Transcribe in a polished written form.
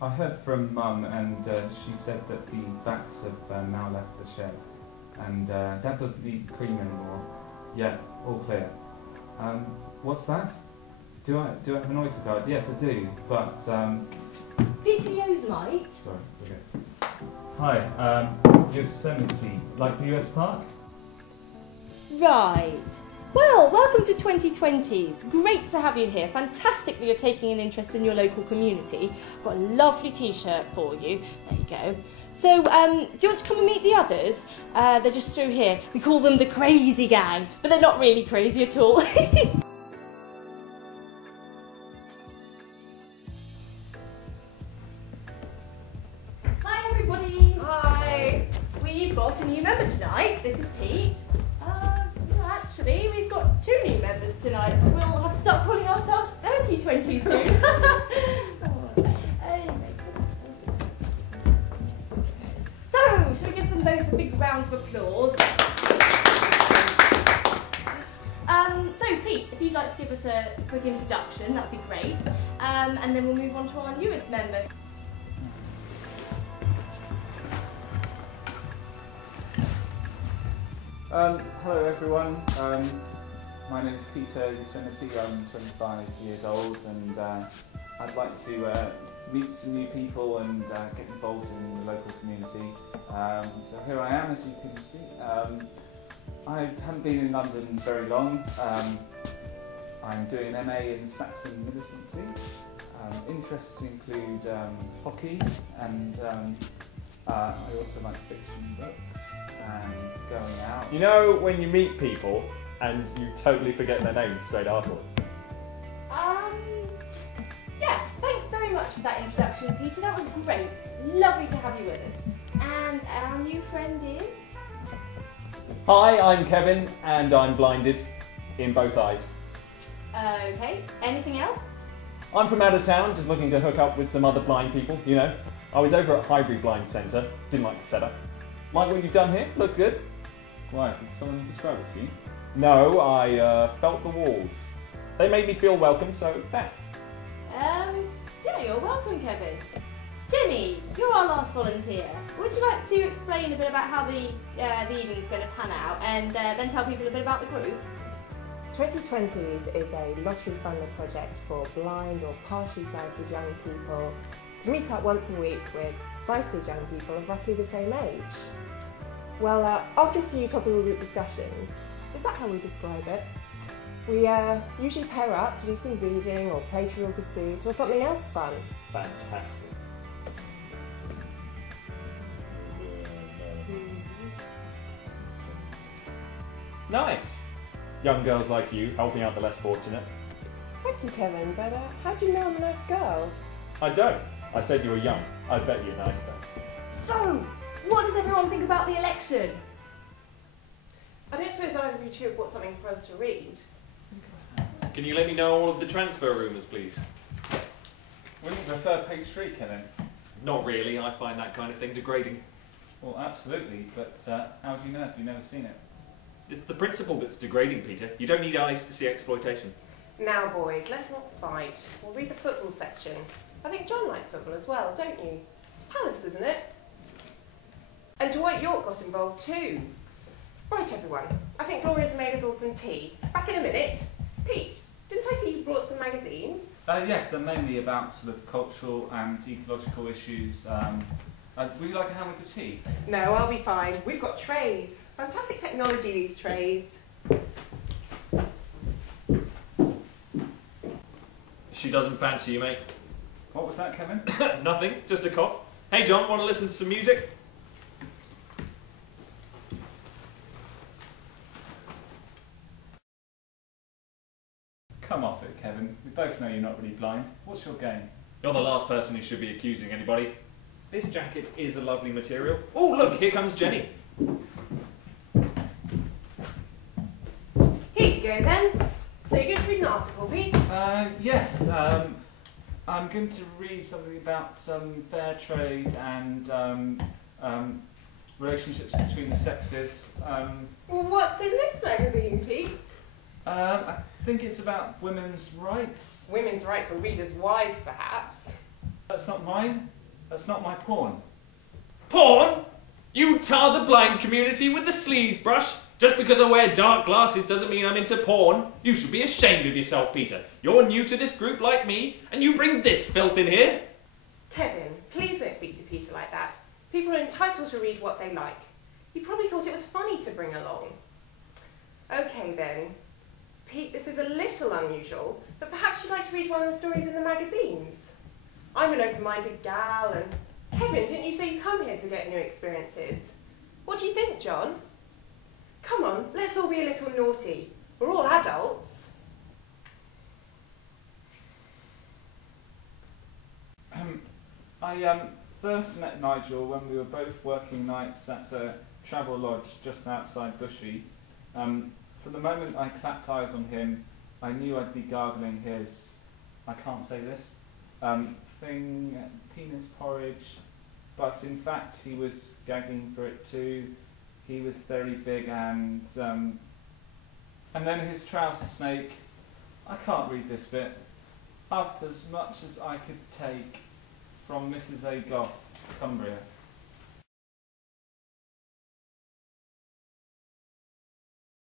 I heard from Mum, and she said that the vats have now left the shed, and Dad doesn't need cream anymore. Yeah, all clear. What's that? Do I have a noise card? Yes, I do, but VTO's might. sorry. Okay. Hi. Yosemite, like the US Park? Right. Well, welcome to 2020s. Great to have you here. Fantastic that you're taking an interest in your local community. Got a lovely t-shirt for you. There you go. So, do you want to come and meet the others? They're just through here. We call them the Crazy Gang, but they're not really crazy at all. Hi, everybody. Hi. We've got a new member tonight. This is Pete. Actually, we've got 2 new members tonight. We'll have to start calling ourselves 3020 soon. So, shall we give them both a big round of applause? So, Pete, if you'd like to give us a quick introduction, that would be great. And then we'll move on to our newest member. Hello everyone, my name is Peter Yosemite. I'm 25 years old, and I'd like to meet some new people and get involved in the local community. So here I am, as you can see. I haven't been in London very long. I'm doing an MA in Saxon Militancy. Interests include hockey, and I also like fiction books and going out. You know when you meet people and you totally forget their names straight afterwards? Yeah, thanks very much for that introduction, Peter. That was great. Lovely to have you with us. And our new friend is... Hi, I'm Kevin, and I'm blinded in both eyes. Okay, anything else? I'm from out of town, just looking to hook up with some other blind people, you know. I was over at Highbury Blind Centre, didn't like the setup. Like what you've done here, look good. Why, did someone describe it to you? No, I felt the walls. They made me feel welcome, so thanks. Yeah, you're welcome, Kevin. Jenny, you're our last volunteer. Would you like to explain a bit about how the evening's going to pan out, and then tell people a bit about the group? 2020s is a lottery funder project for blind or partially sighted young people to meet up once a week with sighted young people of roughly the same age. Well, after a few topical group discussions, is that how we describe it? We usually pair up to do some reading or play Trivial Pursuit or something else fun. Fantastic. Nice. Young girls like you helping out the less fortunate. Thank you, Kevin, but how do you know I'm a nice girl? I don't. I said you were young. I bet you're nice though. So, what does everyone think about the election? I don't suppose either of you two have brought something for us to read. Can you let me know all of the transfer rumours, please? Wouldn't you prefer page 3, Kevin? Not really, I find that kind of thing degrading. Well, absolutely, but how do you know if you've never seen it? It's the principle that's degrading, Peter. You don't need eyes to see exploitation. Now, boys, let's not fight. We'll read the football section. I think John likes football as well, don't you? It's Palace, isn't it? And Dwight York got involved too. Right, everyone. I think Gloria's made us all some tea. Back in a minute. Pete, didn't I see you brought some magazines? Yes, they're mainly about sort of cultural and ecological issues. Would you like a hand with the tea? No, I'll be fine. We've got trays. Fantastic technology, these trays. She doesn't fancy you, mate. What was that, Kevin? Nothing, just a cough. Hey John, want to listen to some music? Come off it, Kevin. We both know you're not really blind. What's your game? You're the last person who should be accusing anybody. This jacket is a lovely material. Oh, look, here comes Jenny. Here you go then. So you're going to read an article, Pete? Yes. I'm going to read something about fair trade and relationships between the sexes. Well, what's in this magazine, Pete? I think it's about women's rights. Women's rights, or readers' wives, perhaps. That's not mine. That's not my porn. Porn? You tar the blind community with the sleaze brush? Just because I wear dark glasses doesn't mean I'm into porn. You should be ashamed of yourself, Peter. You're new to this group like me, and you bring this filth in here? Kevin, please don't speak to Peter like that. People are entitled to read what they like. You probably thought it was funny to bring along. Okay then. Pete, this is a little unusual, but perhaps you'd like to read one of the stories in the magazines. I'm an open-minded gal, and Kevin, didn't you say you come here to get new experiences? What do you think, John? Come on, let's all be a little naughty. We're all adults. I first met Nigel when we were both working nights at a travel lodge just outside Bushy. From the moment I clapped eyes on him, I knew I'd be gargling his, I can't say this, penis porridge, but in fact he was gagging for it too. He was very big and then his trouser snake, I can't read this bit, up as much as I could take from Mrs. A. Goff, Cumbria.